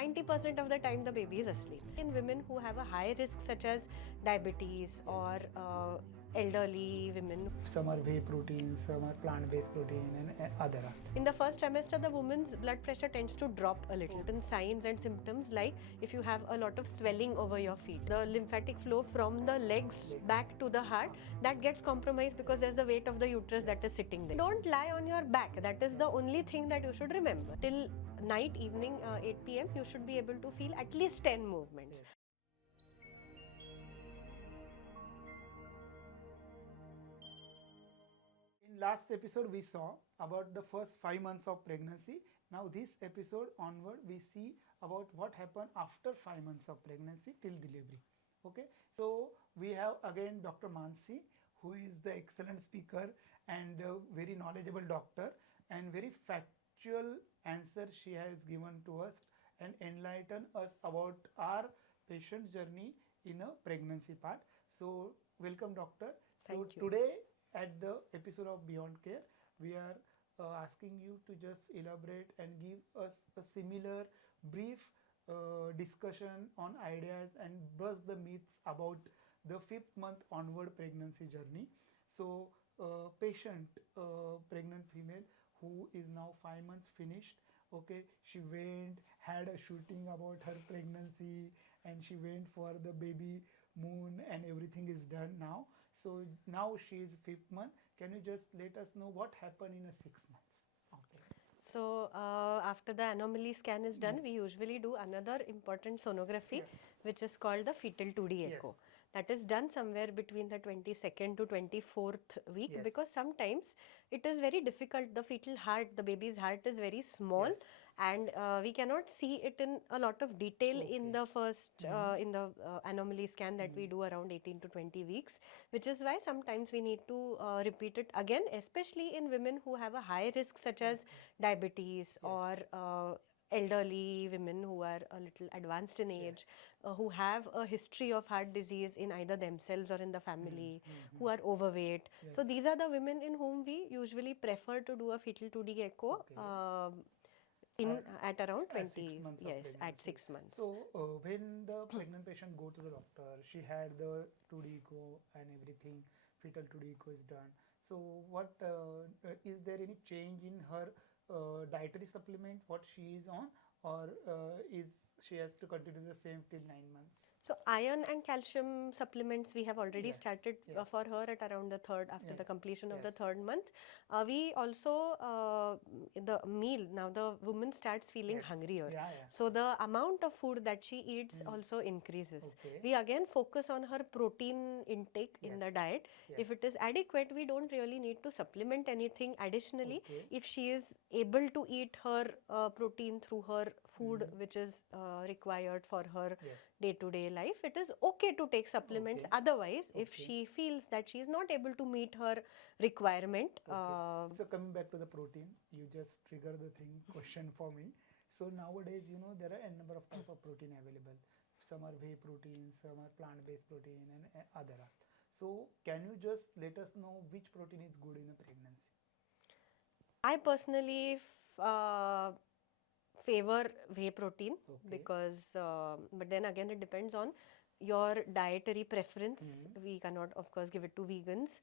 90% of the time the baby is asleep. In women who have a high risk such as diabetes or elderly women. Some are whey protein, some are plant-based protein, and other are. In the first trimester, the woman's blood pressure tends to drop a little. And signs and symptoms like if you have a lot of swelling over your feet, the lymphatic flow from the legs back to the heart, that gets compromised because there's the weight of the uterus that is sitting there. Don't lie on your back. That is the only thing that you should remember. Till night, evening, 8 p.m., you should be able to feel at least 10 movements. In last episode we saw about the first 5 months of pregnancy. Now this episode onward we see about what happened after 5 months of pregnancy till delivery. Okay, so we have again Dr. Mansi, who is the excellent speaker and very knowledgeable doctor, and very factual answer she has given to us and enlighten us about our patient journey in a pregnancy part. So welcome, doctor. So Thank you. Today at the episode of Beyond Care, we are asking you to just elaborate and give us a similar brief discussion on ideas and bust the myths about the 5th month onward pregnancy journey. So patient, pregnant female who is now 5 months finished, okay, she went, had a shooting about her pregnancy, and she went for the baby moon, and everything is done now. So now she is 5th month. Can you just let us know what happened in a 6 months of pregnancy? So after the anomaly scan is done, Yes. we usually do another important sonography, Yes. which is called the fetal 2D echo. Yes. That is done somewhere between the 22nd to 24th week, Yes. because sometimes it is very difficult. The fetal heart, the baby's heart is very small, Yes. and we cannot see it in a lot of detail in Okay. the first in the anomaly scan that we do around 18 to 20 weeks, which is why sometimes we need to repeat it again, especially in women who have a high risk such as diabetes or elderly women who are a little advanced in age, who have a history of heart disease in either themselves or in the family, who are overweight. So these are the women in whom we usually prefer to do a fetal 2D echo. At around 20, 6 months of yes, at pregnancy. 6 months. So when the pregnant patient go to the doctor, she had the 2D echo and everything, fetal 2D echo is done. So what is there any change in her dietary supplement what she is on, or is she has to continue the same till 9 months? So iron and calcium supplements we have already started for her at around the third, after the completion of the 3rd month. We also, the meal, now the woman starts feeling hungrier. So the amount of food that she eats also increases. We again focus on her protein intake in the diet. If it is adequate, we don't really need to supplement anything additionally. If she is able to eat her protein through her food, which is required for her day-to-day life, it is okay to take supplements. Otherwise, if she feels that she is not able to meet her requirement. So coming back to the protein, you just trigger the thing question for me. So nowadays, you know, there are a number of type of protein available. Some are whey protein, some are plant-based protein, and other are. So can you just let us know which protein is good in a pregnancy? I personally favor whey protein because, but then again, it depends on your dietary preference. We cannot, of course, give it to vegans.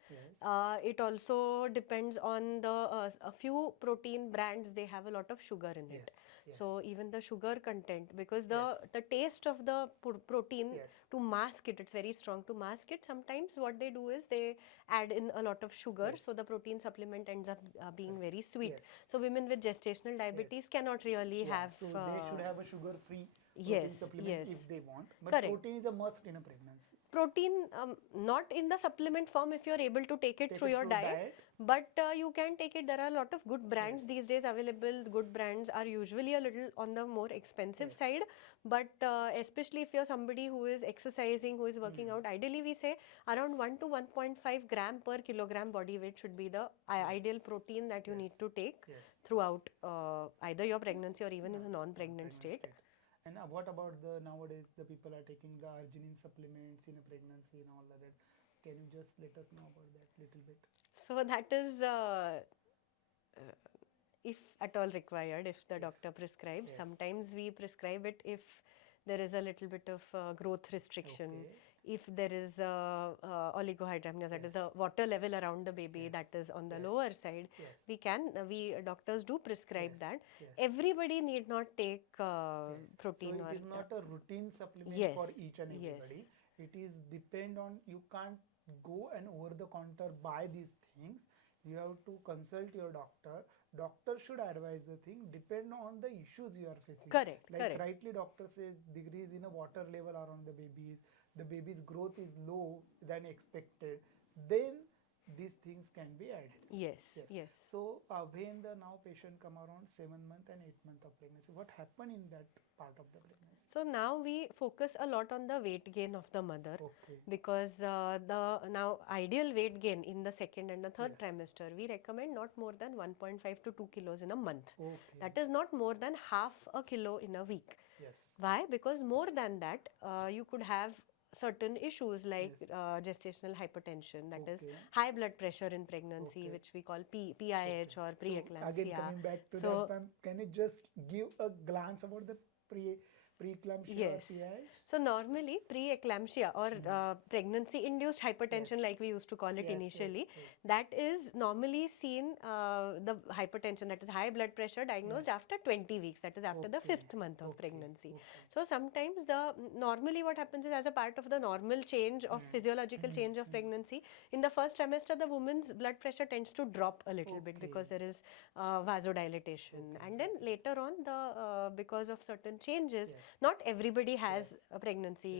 It also depends on the a few protein brands, they have a lot of sugar in it. So even the sugar content, because the taste of the protein, to mask it, it's very strong. To mask it, sometimes what they do is they add in a lot of sugar, so the protein supplement ends up being very sweet. So women with gestational diabetes cannot really have. So they should have a sugar-free protein supplement if they want. But protein is a must in a pregnancy. Protein, not in the supplement form if you are able to take it through your diet, but you can take it. There are a lot of good brands these days available. Good brands are usually a little on the more expensive side, but especially if you're somebody who is exercising, who is working out, ideally we say around 1 to 1.5 gram per kilogram body weight should be the ideal protein that you need to take throughout either your pregnancy or even in a non-pregnant state. And what about the nowadays the people are taking the arginine supplements in a pregnancy and all of that? Can you just let us know about that little bit? So that is if at all required, if the doctor prescribes. Yes. Sometimes we prescribe it if there is a little bit of growth restriction. Okay. If there is oligohydramnios, that is the water level around the baby Yes. that is on the Yes. lower side, Yes. we doctors do prescribe Yes. that. Yes. Everybody need not take Yes. protein So or it is not a routine supplement Yes, for each and yes. everybody. It is depend on, you can't go and over the counter buy these things. You have to consult your doctor. Doctor should advise the thing depend on the issues you are facing. Correct, Like correct. rightly doctor says decrease in a water level around the babies. The baby's growth is low than expected. Then these things can be added. Yes, Yes. yes. So when the now patient come around 7 month and 8 month of pregnancy, what happened in that part of the pregnancy? So now we focus a lot on the weight gain of the mother, Okay. because the now ideal weight gain in the second and the third Yes. trimester, we recommend not more than 1.5 to 2 kilos in a month. Okay. That is not more than half a kilo in a week. Yes. Why? Because more than that, you could have certain issues like Yes. gestational hypertension, that is Okay. high blood pressure in pregnancy, Okay. which we call PIH or So preeclampsia. again coming back to So- that, ma'am, can you just give a glance about the preeclampsia Yes. or PIH? So normally preeclampsia or pregnancy induced hypertension, Yes. like we used to call it Yes, initially, yes, yes. that is normally seen, the hypertension, that is high blood pressure, diagnosed after 20 weeks, that is after the Okay. 5th month of Okay. pregnancy. Okay. So sometimes normally what happens is, as a part of the normal change of physiological change of pregnancy, in the first trimester the woman's blood pressure tends to drop a little bit because Okay. there is vasodilation, and then later on because of certain changes, Yes. not everybody has Yes. a pregnancy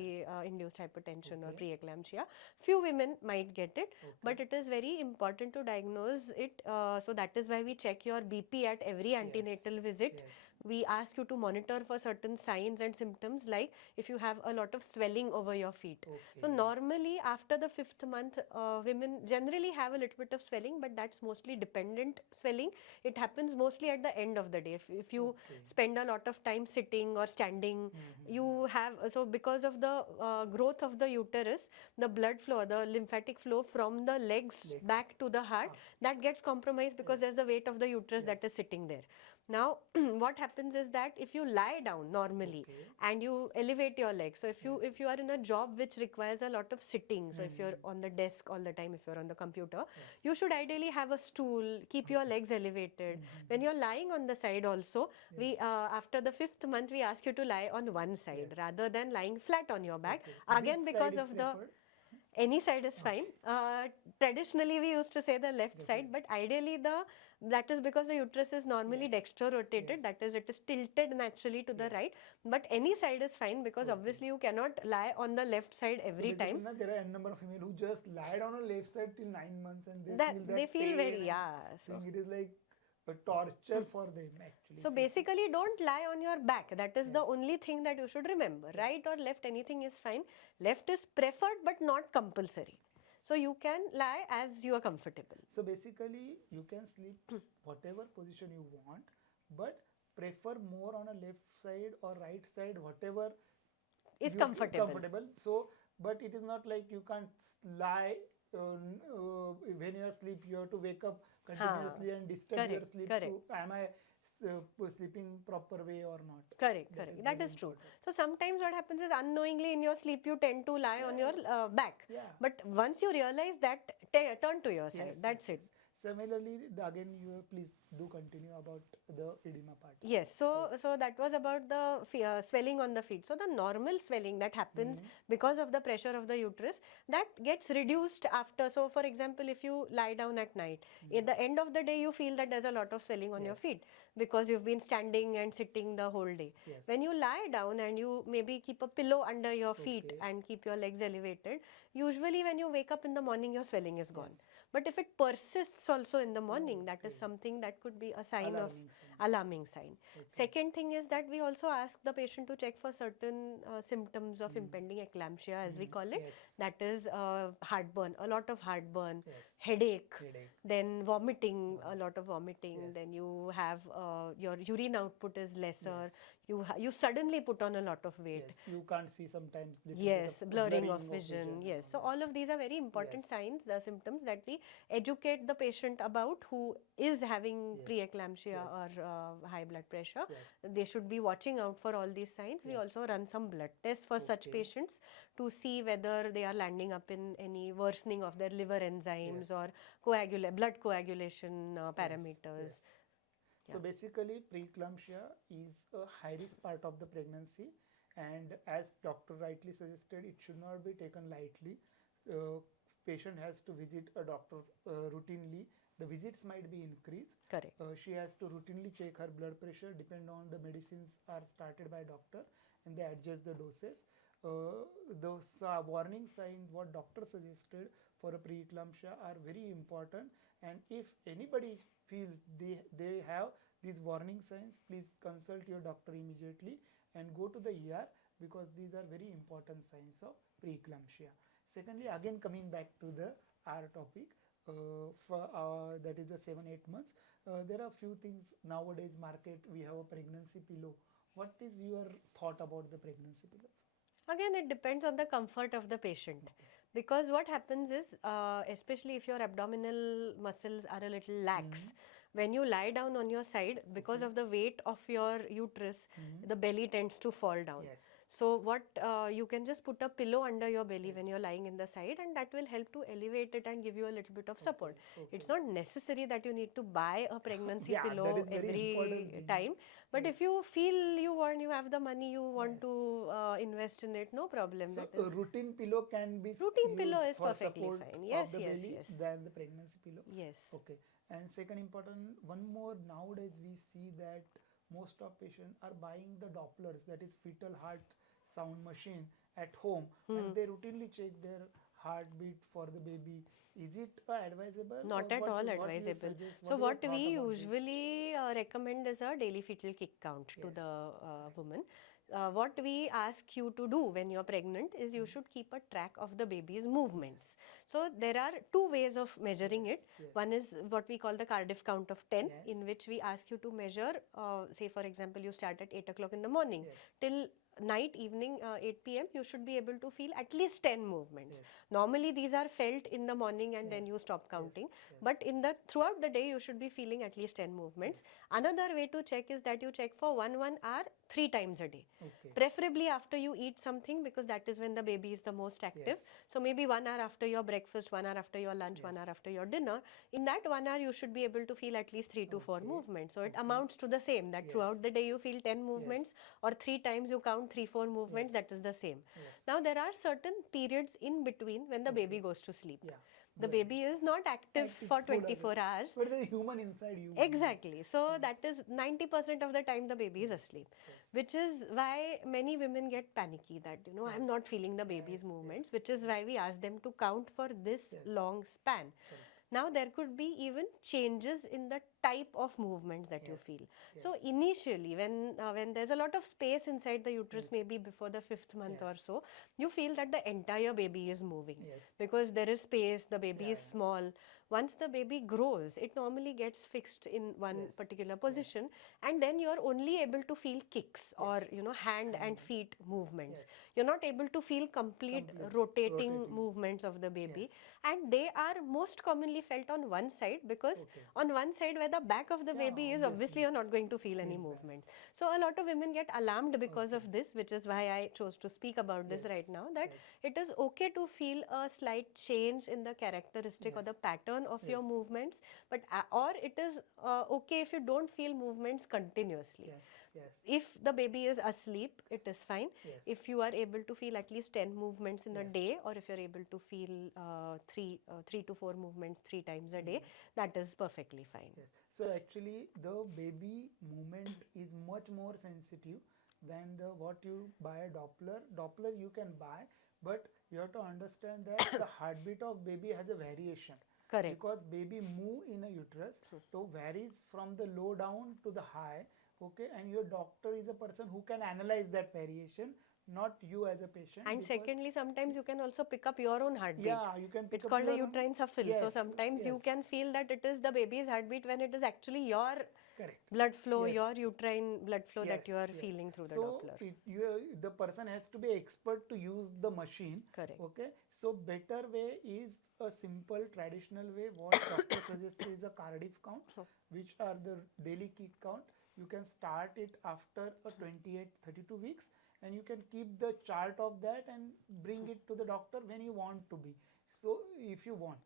induced hypertension or Okay. preeclampsia. Few women might get it, but Okay. it is very important to diagnose it. So that is why we check your BP at every antenatal visit. Yes. We ask you to monitor for certain signs and symptoms, like if you have a lot of swelling over your feet. So Okay. normally after the 5th month, women generally have a little bit of swelling, but that's mostly dependent swelling. It happens mostly at the end of the day. If you Okay. spend a lot of time sitting or standing, you have, so because of the growth of the uterus, the blood flow, the lymphatic flow from the legs back to the heart, that gets compromised because there's the weight of the uterus that is sitting there. Now what happens is that if you lie down normally Okay. and you elevate your legs, so if you are in a job which requires a lot of sitting, so if you're on the desk all the time, if you're on the computer, you should ideally have a stool, keep your legs elevated. When you're lying on the side also, we after the 5th month we ask you to lie on one side rather than lying flat on your back. Okay. Again, Which because side is of the preferred? any side is fine. Traditionally we used to say the left side, but ideally that is because the uterus is normally dextro rotated, that is, it is tilted naturally to the right, but any side is fine, because obviously you cannot lie on the left side every So time. basically, na, there are a number of female who just lie down on left side till 9 months and they That feel that they feel pain very, and yeah. So, thing. It is like a torture for them actually. so if you see. basically don't lie on your back. That is the Yes. only thing that you should remember. Right or left, anything is fine. Left is preferred but not compulsory. So you can lie as you are comfortable. So basically, you can sleep whatever position you want, but prefer more on a left side or right side, whatever It's you feel comfortable. So, but it is not like you can't lie when you are asleep. You have to wake up continuously and disturb your Correct, sleep. correct. To, am I sleeping proper way or not? Correct, That correct. is That very is true. important. So sometimes what happens is, unknowingly in your sleep you tend to lie on your back. Yeah. But once you realize that, turn to your side. Yes, That's yes, it. yes. Similarly, again, you please do continue about the edema part. Yes, so that was about the swelling on the feet. So the normal swelling that happens because of the pressure of the uterus, that gets reduced after. So for example, if you lie down at night, at the end of the day you feel that there's a lot of swelling on your feet because you've been standing and sitting the whole day. Yes. When you lie down and you maybe keep a pillow under your feet and keep your legs elevated, usually when you wake up in the morning your swelling is gone. But if it persists also in the morning, that is something that could be a sign of alarming sign. Second thing is that we also ask the patient to check for certain symptoms of impending eclampsia, as we call it. Yes. That is heartburn, a lot of heartburn, Yes. headache, Headache. then vomiting, a lot of vomiting. Then you have your urine output is lesser. you suddenly put on a lot of weight. Yes, you can't see sometimes. Little bit Yes, of blurring of vision. Yes, so and all of these are very important Yes. signs, the symptoms that we educate the patient about who is having Yes. preeclampsia Yes. or high blood pressure. Yes. They should be watching out for all these signs. We Yes. also run some blood tests for such Okay. patients to see whether they are landing up in any worsening of their liver enzymes Yes. or blood coagulation parameters. Yes. So basically, preeclampsia is a high risk part of the pregnancy, and as doctor rightly suggested, it should not be taken lightly. Patient has to visit a doctor routinely. The visits might be increased. Correct. She has to routinely check her blood pressure. Depend on the medicines are started by doctor, and they adjust the doses. Those warning signs what doctor suggested for a preeclampsia are very important, and if anybody feels they have these warning signs, please consult your doctor immediately and go to the ER, because these are very important signs of preeclampsia. Secondly, again coming back to the our topic, for that is the 7-8 months, there are few things nowadays market. We have a pregnancy pillow. What is your thought about the pregnancy pillows? Again, it depends on the comfort of the patient, because what happens is, especially if your abdominal muscles are a little lax, when you lie down on your side, because of the weight of your uterus, the belly tends to fall down. Yes. So what you can just put a pillow under your belly when you're lying in the side, and that will help to elevate it and give you a little bit of support. It's not necessary that you need to buy a pregnancy Yeah, that pillow is very every important thing. time, but if you feel you have the money, you want to invest in it, no problem. So That a is routine pillow can be routine pillow used is for perfectly support fine. of Yes, the yes, belly yes. than the pregnancy pillow. Yes. Okay. And second important, one more, nowadays we see that most of patients are buying the Dopplers, that is fetal heart sound machine at home, and they routinely check their heartbeat for the baby. Is it advisable? Not or at what, all what you advisable. suggest? So What your what thought we about this? usually recommend is a daily fetal kick count to Yes. the woman. What we ask you to do when you're pregnant is you should keep a track of the baby's movements. So there are two ways of measuring it. Yes. One is what we call the Cardiff count of 10, Yes. in which we ask you to measure, say for example, you start at 8 o'clock in the morning. Yes. Till night, evening, 8 p.m., you should be able to feel at least 10 movements. Yes. Normally, these are felt in the morning and then you stop counting. But throughout the day, you should be feeling at least 10 movements. Another way to check is that you check for 1 hour 3 times a day. Okay. Preferably after you eat something, because that is when the baby is the most active. So maybe 1 hour after your breakfast, 1 hour after your lunch, 1 hour after your dinner. In that 1 hour, you should be able to feel at least 3 to 4 movements. So it amounts to the same, that throughout the day you feel 10 movements, or 3 times you count 3-4 movements, that is the same. Now there are certain periods in between when the baby goes to sleep. The baby is not active for 24 hours. But the human inside you. Exactly. So that is 90% of the time the baby is asleep, which is why many women get panicky that, I'm not feeling the baby's movements, which is why we ask them to count for this long span. Now there could be even changes in the type of movements that you feel. So initially, when there's a lot of space inside the uterus, maybe before the 5th month or so, you feel that the entire baby is moving because there is space, the baby is small. Once the baby grows, it normally gets fixed in one particular position, and then you're only able to feel kicks or hand and feet movements. You're not able to feel complete rotating movements of the baby, and they are most commonly felt on one side, because on one side where the back of the baby is, obviously you're not going to feel any movement. So a lot of women get alarmed because of this, which is why I chose to speak about this right now, that it is okay to feel a slight change in the characteristic or the pattern of your movements, but or it is okay if you don't feel movements continuously. If the baby is asleep, it is fine. If you are able to feel at least 10 movements in a day, or if you're able to feel 3 to 4 movements 3 times a day, that is perfectly fine. So actually the baby movement is much more sensitive than the what you buy a Doppler. Doppler you can buy, but you have to understand that the heartbeat of baby has a variation. Correct. Because baby move in a uterus, so varies from the low down to the high. Okay, and your doctor is a person who can analyze that variation, not you as a patient. And secondly, sometimes you can also pick up your own heartbeat. Yeah, you can pick it's up called a your own- uterine shuffle. So sometimes you can feel that it is the baby's heartbeat when it is actually your Correct. blood flow, your Yes. uterine blood flow that Yes, you are yes. feeling through the So Doppler. the person has to be expert to use the machine. Correct. Okay. So better way is a simple traditional way. What doctor suggests is a Cardiff count, which are the daily kick count. You can start it after a 28, 32 weeks, and you can keep the chart of that and bring it to the doctor when you want to be. So if you want,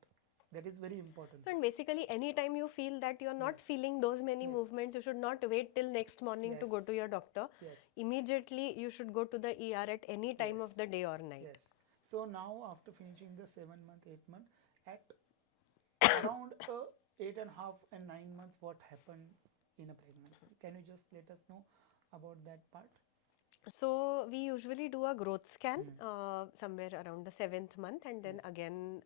that is very important. And basically, anytime you feel that you're not Yes. feeling those many Yes. movements, you should not wait till next morning to Yes. go to your doctor. Yes. Immediately, you should go to the ER at any time Yes. of the day or night. Yes. So now after finishing the 7 month, 8 month, at around 8.5 and 9 month, what happened in a pregnancy? Can you just let us know about that part? So we usually do a growth scan somewhere around the 7th month, and then Yes. again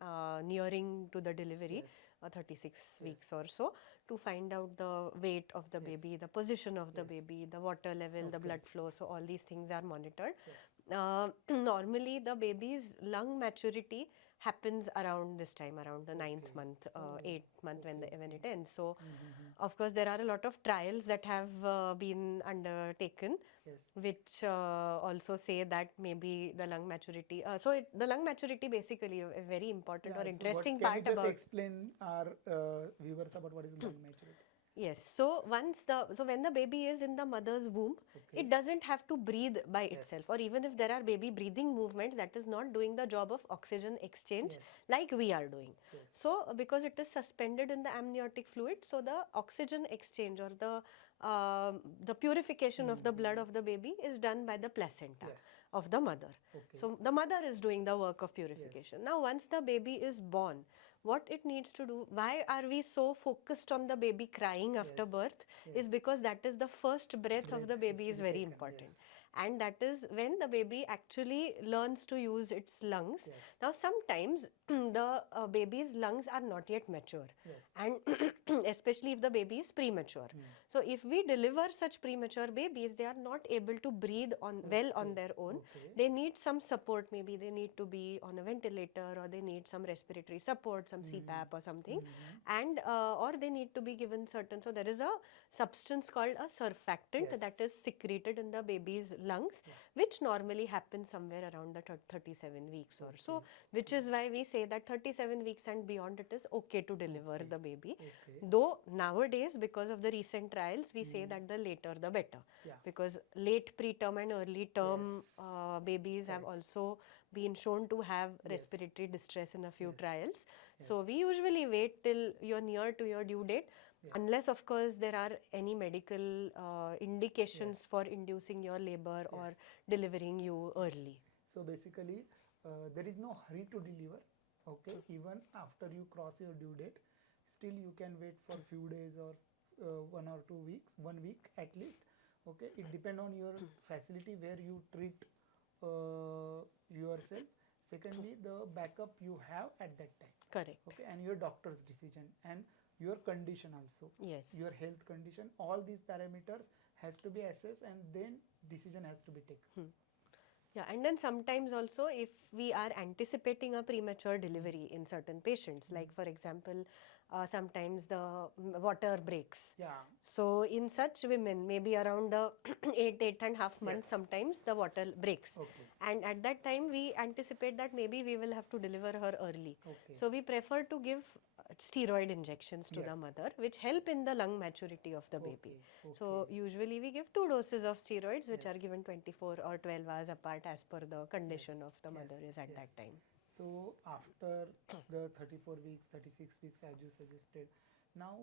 nearing to the delivery, Yes. 36 Yes. weeks or so, to find out the weight of the Yes. baby, the position of the Yes. baby, the water level, the Okay. blood flow. So all these things are monitored. Yes. Normally, the baby's lung maturity happens around this time, around the 9th Okay. month, Oh, 8th month when okay, when okay. it ends. So, Mm-hmm. of course, there are a lot of trials that have been undertaken, Yes. which also say that maybe the lung maturity. The lung maturity basically a very important Yeah. or So interesting what can you part just about. explain our viewers about what is lung maturity? Yes. So when the baby is in the mother's womb, Okay. it doesn't have to breathe by Yes. itself. Or even if there are baby breathing movements, that is not doing the job of oxygen exchange Yes. like we are doing. Yes. So because it is suspended in the amniotic fluid, so the oxygen exchange or the purification of the blood of the baby is done by the placenta Yes. of the mother. Okay. So the mother is doing the work of purification. Now once the baby is born, what it needs to do, why are we so focused on the baby crying after Yes. birth, Yes. is because that is the first breath of Breath the has baby to is be very taken, important. yes. And that is when the baby actually learns to use its lungs. Yes. Now sometimes the baby's lungs are not yet mature, Yes. and especially if the baby is premature. So if we deliver such premature babies, they are not able to breathe well on their own. Okay. They need some support. Maybe they need to be on a ventilator, or they need some respiratory support, some CPAP or something, and or they need to be given certain. So there is a substance called a surfactant Yes. that is secreted in the baby's lungs, Yeah. which normally happens somewhere around the 37 weeks or so, which is why we say that 37 weeks and beyond it is okay to deliver the baby. Okay. Though nowadays, because of the recent trials, we say that the later the better, Yeah. because late preterm and early term Yes. babies have also been shown to have respiratory distress in a few trials. So we usually wait till you're near to your due date, unless of course there are any medical indications for inducing your labor or delivering you early. So basically, there is no hurry to deliver. Okay. Even after you cross your due date, still you can wait for few days or 1 or 2 weeks, 1 week at least. Okay. It depends on your facility where you treat yourself. Secondly, the backup you have at that time. Correct. Okay. And your doctor's decision and your condition also. Yes. Your health condition, all these parameters has to be assessed, and then decision has to be taken. Yeah, and then sometimes also if we are anticipating a premature delivery in certain patients, like for example, sometimes the water breaks. Yeah. So in such women, maybe around the 8.5 months, sometimes the water breaks. Okay. And at that time, we anticipate that maybe we will have to deliver her early. Okay. So we prefer to give steroid injections to the mother, which help in the lung maturity of the baby. So usually we give 2 doses of steroids, which are given 24 or 12 hours apart as per the condition of the mother is at that time. So after the 34 weeks, 36 weeks, as you suggested, now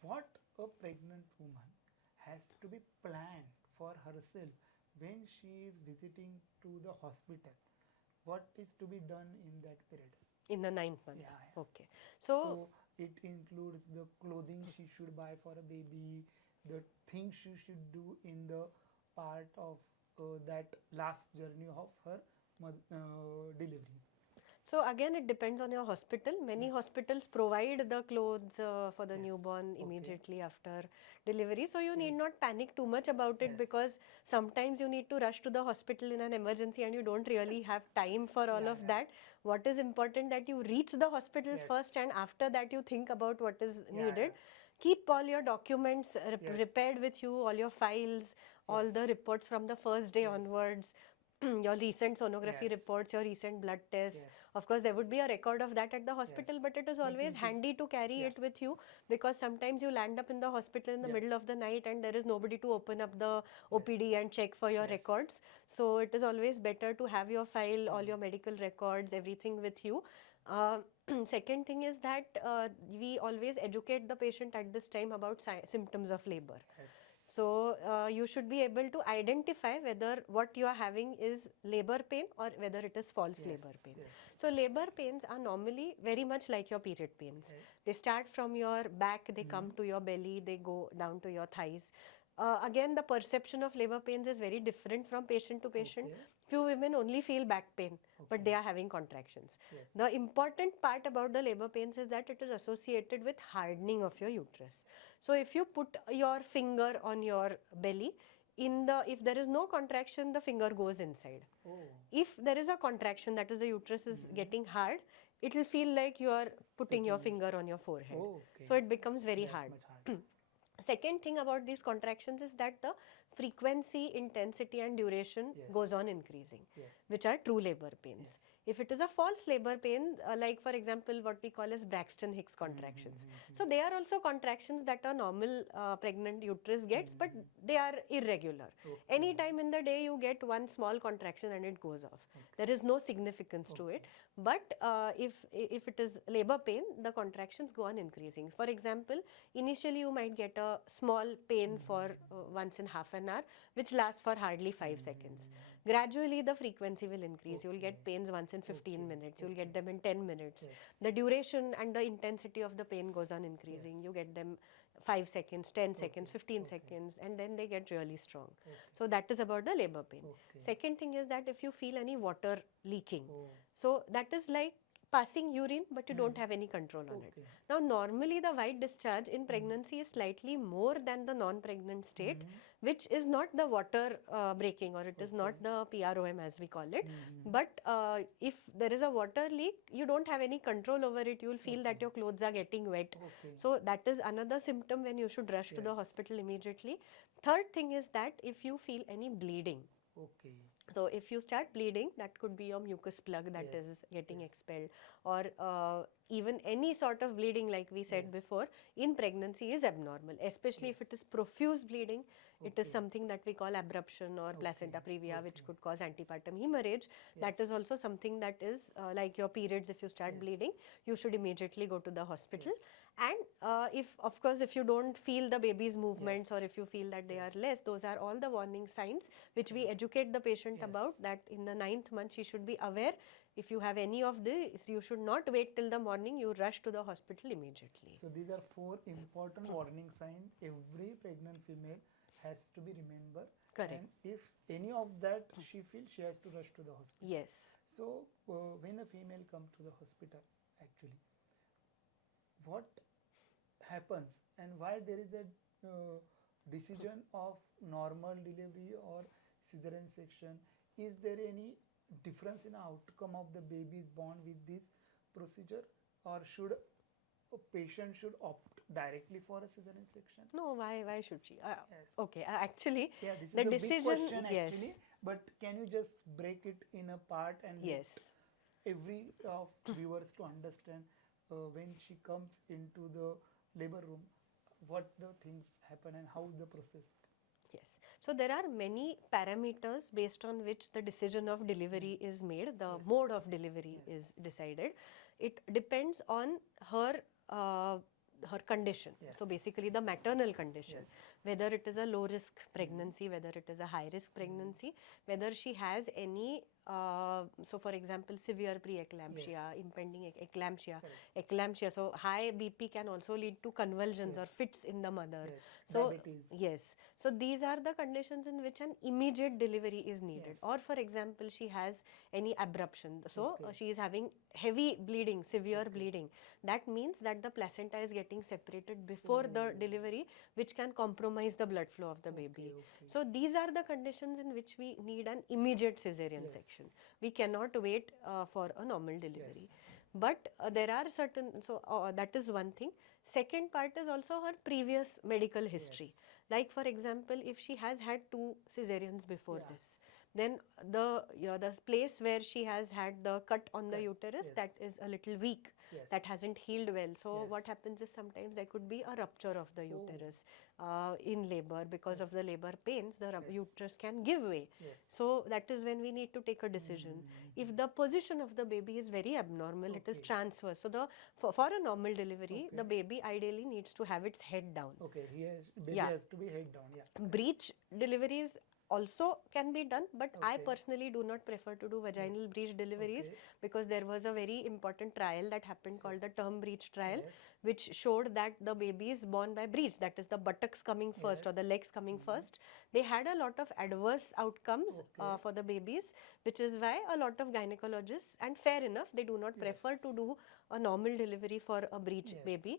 what a pregnant woman has to be planned for herself when she is visiting to the hospital? What is to be done in that period? In the 9th month. Yeah. Okay. So it includes the clothing she should buy for a baby, the things she should do in the part of that last journey of her delivery. So again, it depends on your hospital. Many hospitals provide the clothes for the newborn immediately after delivery. So you need not panic too much about it, because sometimes you need to rush to the hospital in an emergency and you don't really have time for all of that. What is important that you reach the hospital first, and after that you think about what is needed. keep all your documents Yes. prepared with you, all your files, all the Yes. reports from the first day Yes. onwards, your recent sonography Yes. reports, your recent blood tests. Yes. Of course, there would be a record of that at the hospital, Yes. but it is But always it is, handy to carry yeah. it with you, because sometimes you land up in the hospital in the Yes. middle of the night and there is nobody to open up the Yes. OPD and check for your Yes. records. So it is always better to have your file, all Mm. your medical records, everything with you. Uh, Second thing is that we always educate the patient at this time about symptoms of labor. Yes. So you should be able to identify whether what you are having is labor pain or whether it is false Yes. labor pain. Yes. So labor pains are normally very much like your period pains. Yes. They start from your back, they come to your belly, they go down to your thighs. Again, the perception of labor pains is very different from patient to patient. Okay. Few women only feel back pain, but Okay. they are having contractions. Yes. The important part about the labor pains is that it is associated with hardening of your uterus. So if you put your finger on your belly, if there is no contraction, the finger goes inside. Oh. If there is a contraction, that is the uterus is getting hard, it will feel like you are putting your finger on your forehead. Oh, okay. So it becomes very That hard. much hard. Second thing about these contractions is that the frequency, intensity and duration Yes. goes on increasing, Yes. which are true labor pains. If it is a false labor pain, like for example what we call as Braxton Hicks contractions. So they are also contractions that a normal pregnant uterus gets, but they are irregular. Okay. Any time in the day you get one small contraction and it goes off. There is no significance to it. But if it is labor pain, the contractions go on increasing. For example, initially you might get a small pain for once in half an hour, which lasts for hardly 5 seconds. Gradually the frequency will increase. You will get pains once in 15 minutes. You will get them in 10 minutes. Yes. The duration and the intensity of the pain goes on increasing. You get them 5 seconds, 10 seconds, 15 seconds, and then they get really strong. So that is about the labor pain. Okay. Second thing is that if you feel any water leaking, Oh. so that is like passing urine, but you don't have any control on it. Okay. Now normally the white discharge in pregnancy is slightly more than the non-pregnant state, which is not the water breaking, or it is not the PROM as we call it. But if there is a water leak, you don't have any control over it. You will feel that your clothes are getting wet. Okay. So that is another symptom when you should rush to the Yes. hospital immediately. Third thing is that if you feel any bleeding, Okay. so if you start bleeding, that could be your mucus plug that Yes. is getting expelled, or even any sort of bleeding, like we said Yes. before, in pregnancy is abnormal, especially if it is profuse bleeding. It is Okay. something that we call abruption or placenta previa, which could cause antepartum hemorrhage. That is also something that is like your periods. If you start bleeding, you should immediately go to the hospital. And if, of course, if you don't feel the baby's movements, or if you feel that they are less, those are all the warning signs which we educate the patient about, that in the 9th month she should be aware. If you have any of this, you should not wait till the morning, you rush to the hospital immediately. So these are 4 important warning signs every pregnant female has to be remembered. Correct. And if any of that she feels, she has to rush to the hospital. Yes. So when a female comes to the hospital, actually, what happens and why there is a decision of normal delivery or cesarean section? Is there any difference in outcome of the baby's born with this procedure, or should a patient should opt directly for a cesarean section? No, why should she? Yes. Okay, actually, Yeah, this the is a big decision, question yes. actually. But can you just break it in a part and let Yes. every viewers to understand when she comes into the labor room, what the things happen and how the process? Yes. So there are many parameters based on which the decision of delivery is made, the mode of delivery is decided. It depends on her her condition. So basically the maternal condition, whether it is a low risk pregnancy, whether it is a high risk pregnancy, whether she has any so for example severe preeclampsia, impending eclampsia. So high BP can also lead to convulsions or fits in the mother. So Diabetes. yes, so these are the conditions in which an immediate delivery is needed. Or for example, she has any abruption, so she is having heavy bleeding, severe bleeding. That means that the placenta is getting separated before the delivery, which can compromise the blood flow of the baby. So these are the conditions in which we need an immediate cesarean section. We cannot wait for a normal delivery. But there are certain, so that is one thing. Second part is also her previous medical history. Yes. Like for example, if she has had 2 cesareans before Yeah. this, then the place where she has had the cut on the Cut, uterus, yes. that is a little weak, Yes. that hasn't healed well. So Yes. what happens is sometimes there could be a rupture of the Oh. uterus in labor. Because Yes. of the labor pains, the Yes. uterus can give way. Yes. So that is when we need to take a decision. If the position of the baby is very abnormal, it is Okay. transverse. So for a normal delivery, the Okay. baby ideally needs to have its head down. Okay, baby Yeah. has to be head down. Yeah. Breech deliveries also can be done, but I Okay. personally do not prefer to do vaginal Yes. breech deliveries, Okay. because there was a very important trial that happened called the term breech trial, Yes. which showed that the baby is born by breech, that is the buttocks coming first or Yes. the legs coming first. They had a lot of adverse outcomes Okay. for the babies, which is why a lot of gynecologists, and fair enough, they do not prefer Yes. to do a normal delivery for a breech Yes. baby.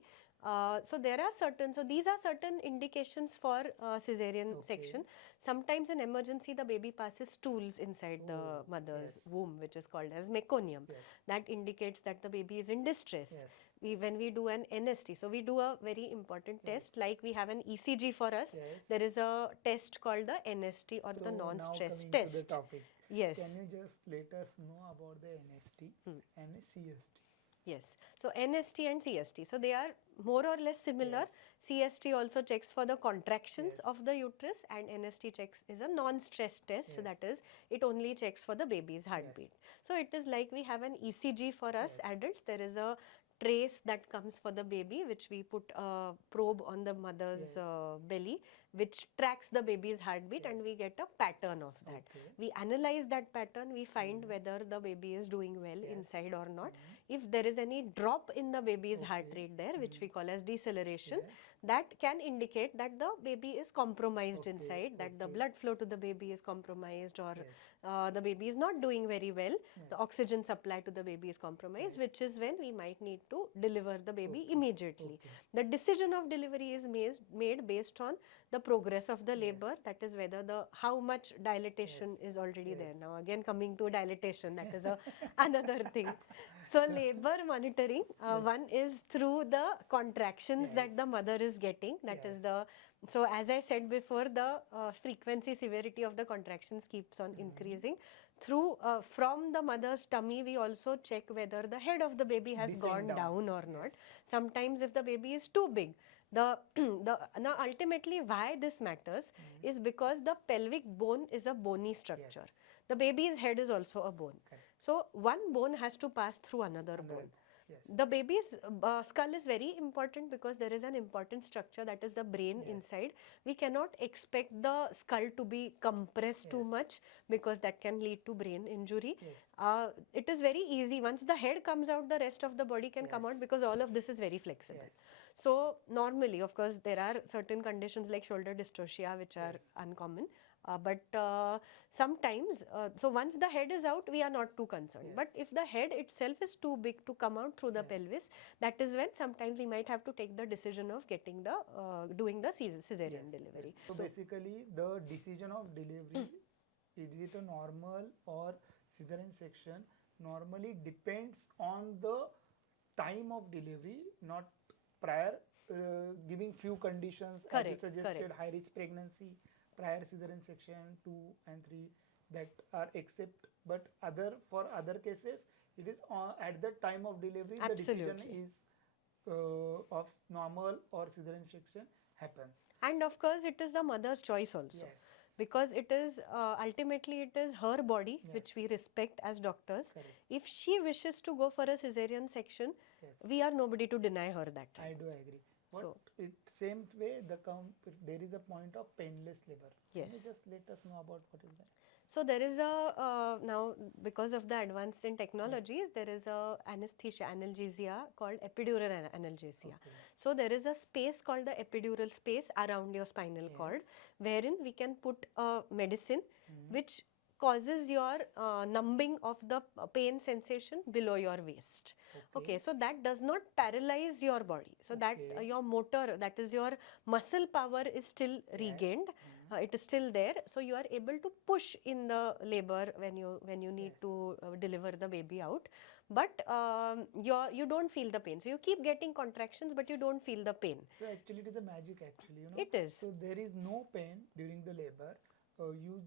So there are certain, so these are certain indications for cesarean Okay. section. Sometimes in emergency, the baby passes stools inside the Oh, mother's yes. womb, which is called as meconium. Yes. That indicates that the baby is in distress. Yes. When we do an NST, so we do a very important Yes. test, like we have an ECG for us. Yes. There is a test called the NST, or the So now non-stress coming test. to the topic. Yes. Can you just let us know about the NST and CST? Yes. So NST and CST, so they are more or less similar. Yes. CST also checks for the contractions Yes. of the uterus, and NST checks is a non-stress test. So Yes. that is, it only checks for the baby's heartbeat. So it is like we have an ECG for us Yes. adults. There is a trace that comes for the baby, which we put a probe on the mother's Yes. belly, which tracks the baby's heartbeat, and Yes. we get a pattern of that. Okay. We analyze that pattern, we find whether the baby is doing well Yes. inside or not. If there is any drop in the baby's heart Okay. rate there, which we call as deceleration, Yes. that can indicate that the baby is compromised Okay, inside, that the okay. blood flow to the baby is compromised, or Yes. the baby is not doing very well. Yes. The oxygen supply to the baby is compromised, Yes. which is when we might need to deliver the baby Okay, immediately. okay. The decision of delivery is made based on the progress of the labor, that is whether how much dilatation is already Yes. there. Now again coming to dilatation, that is another thing. So labor monitoring, one is through the contractions that the mother is getting, that is Yes. so as I said before, the frequency, severity of the contractions keeps on increasing. Through from the mother's tummy, we also check whether the head of the baby has Descend gone down. down or not. Yes. Sometimes if the baby is too big, now ultimately why this matters is because the pelvic bone is a bony structure. Yes. The baby's head is also a bone. Correct. So one bone has to pass through another bone. Yes. The baby's skull is very important because there is an important structure, that is the brain inside. We cannot expect the skull to be compressed too much, because that can lead to brain injury. Yes. It is very easy. Once the head comes out, the rest of the body can come out, because all of this is very flexible. Yes. So normally, of course, there are certain conditions like shoulder dystocia which are uncommon. But sometimes, so once the head is out, we are not too concerned. But if the head itself is too big to come out through the pelvis, that is when sometimes we might have to take the decision of getting the doing the cesarean delivery. So basically, the decision of delivery, is it a normal or cesarean section, normally depends on the time of delivery, not prior, giving few conditions as you Correct, suggested, correct. high risk pregnancy, prior cesarean section 2 and 3, that are accept, but for other cases it is at the time of delivery the decision Absolutely. is of normal or cesarean section happens. And of course, it is the mother's choice also. Yes. Because it is ultimately it is her body, which we respect as doctors. Correct. If she wishes to go for a cesarean section, Yes. we are nobody to deny her that I right. do agree. But So- same way, there is a point of painless labor. Can Yes. you just let us know about what is that? So there is a now, because of the advance in technologies, there is a anesthesia, analgesia called epidural analgesia. Okay. So there is a space called the epidural space around your spinal cord, wherein we can put a medicine which causes your numbing of the pain sensation below your waist. Okay, so that does not paralyze your body. So that Okay. your motor, that is your muscle power, is still regained. it is still there, so you are able to push in the labor when you need to deliver the baby out, but you don't feel the pain. So you keep getting contractions, but you don't feel the pain. So actually it is a magic actually, It is. So there is no pain during the labor. You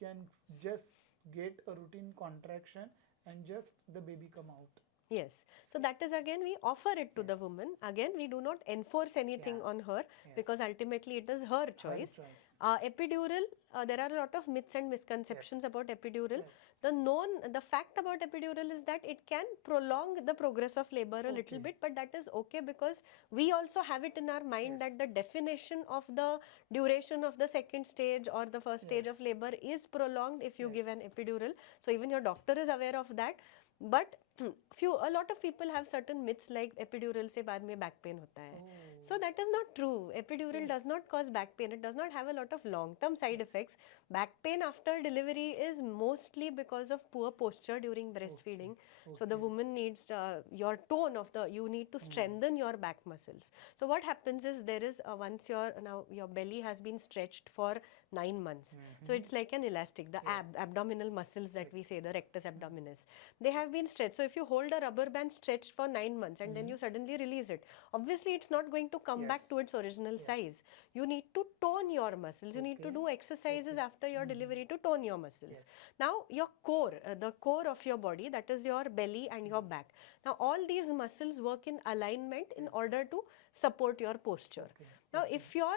can just get a routine contraction and just the baby come out. Yes. So that is, again, we offer it to the woman. Again, we do not enforce anything on her, because ultimately it is her choice. Epidural, there are a lot of myths and misconceptions about epidural. The fact about epidural is that it can prolong the progress of labor a little bit, but that is okay, because we also have it in our mind that the definition of the duration of the second stage or the first stage of labor is prolonged if you give an epidural. So even your doctor is aware of that. But a lot of people have certain myths, like epidural se baad mein back pain hota hai. So that is not true. Epidural does not cause back pain. It does not have a lot of long-term side effects. Back pain after delivery is mostly because of poor posture during breastfeeding. So the woman needs your tone of you need to strengthen your back muscles. So what happens is, there is once your belly has been stretched for 9 months. So it's like an elastic. The abdominal muscles that we say, the rectus abdominis, they have been stretched. So if you hold a rubber band stretched for 9 months and then you suddenly release it, obviously it's not going to come back to its original size. You need to tone your muscles. You need to do exercises after your delivery to tone your muscles. Now your core, the core of your body, that is your belly and your back. Now all these muscles work in alignment in order to support your posture. Now if your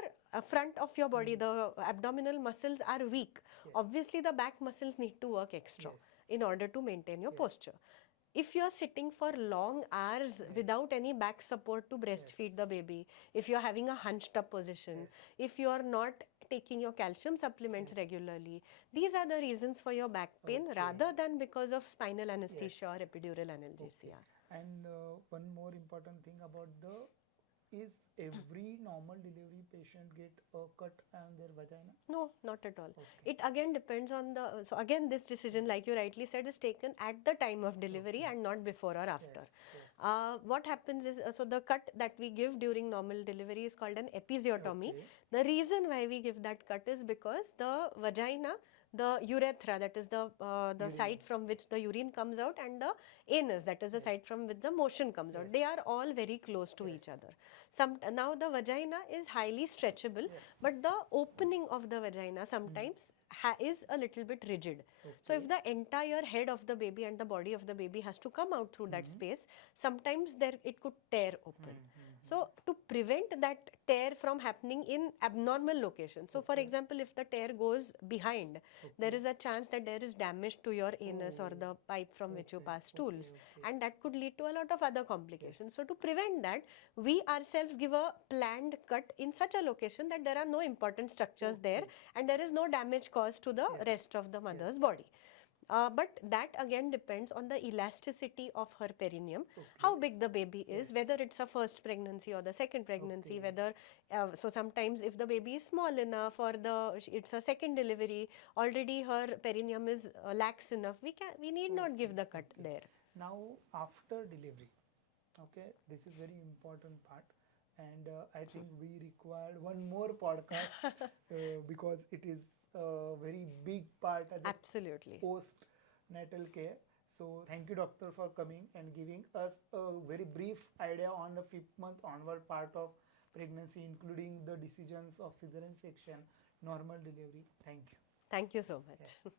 front of your body, the abdominal muscles are weak, obviously the back muscles need to work extra in order to maintain your posture. If you are sitting for long hours without any back support to breastfeed the baby, if you are having a hunched up position, if you are not taking your calcium supplements regularly, these are the reasons for your back pain rather than because of spinal anesthesia or epidural analgesia. And one more important thing about is every normal delivery patient get a cut on their vagina? No, not at all. It again depends on so again this decision, like you rightly said, is taken at the time of delivery and not before or after. What happens is, so the cut that we give during normal delivery is called an episiotomy. The reason why we give that cut is because the vagina, the urethra, that is the site from which the urine comes out, and the anus, that is the site from which the motion comes out, they are all very close to each other. Now the vagina is highly stretchable, but the opening of the vagina sometimes is a little bit rigid. So if the entire head of the baby and the body of the baby has to come out through that space, sometimes it could tear open. So to prevent that tear from happening in abnormal locations, so for example, if the tear goes behind, there is a chance that there is damage to your anus or the pipe from which you pass stools, and that could lead to a lot of other complications. So to prevent that, we ourselves give a planned cut in such a location that there are no important structures there and there is no damage caused to the rest of the mother's body. But that again depends on the elasticity of her perineum, how big the baby is, whether it's a first pregnancy or the second pregnancy, whether, so sometimes if the baby is small enough or it's a second delivery, already her perineum is lax enough, we need not give the cut there. Now after delivery, this is very important part, and I think we required one more podcast because it is a very big part of the post-natal care. So thank you, doctor, for coming and giving us a very brief idea on the 5th month onward part of pregnancy, including the decisions of cesarean section, normal delivery. Thank you. Thank you so much.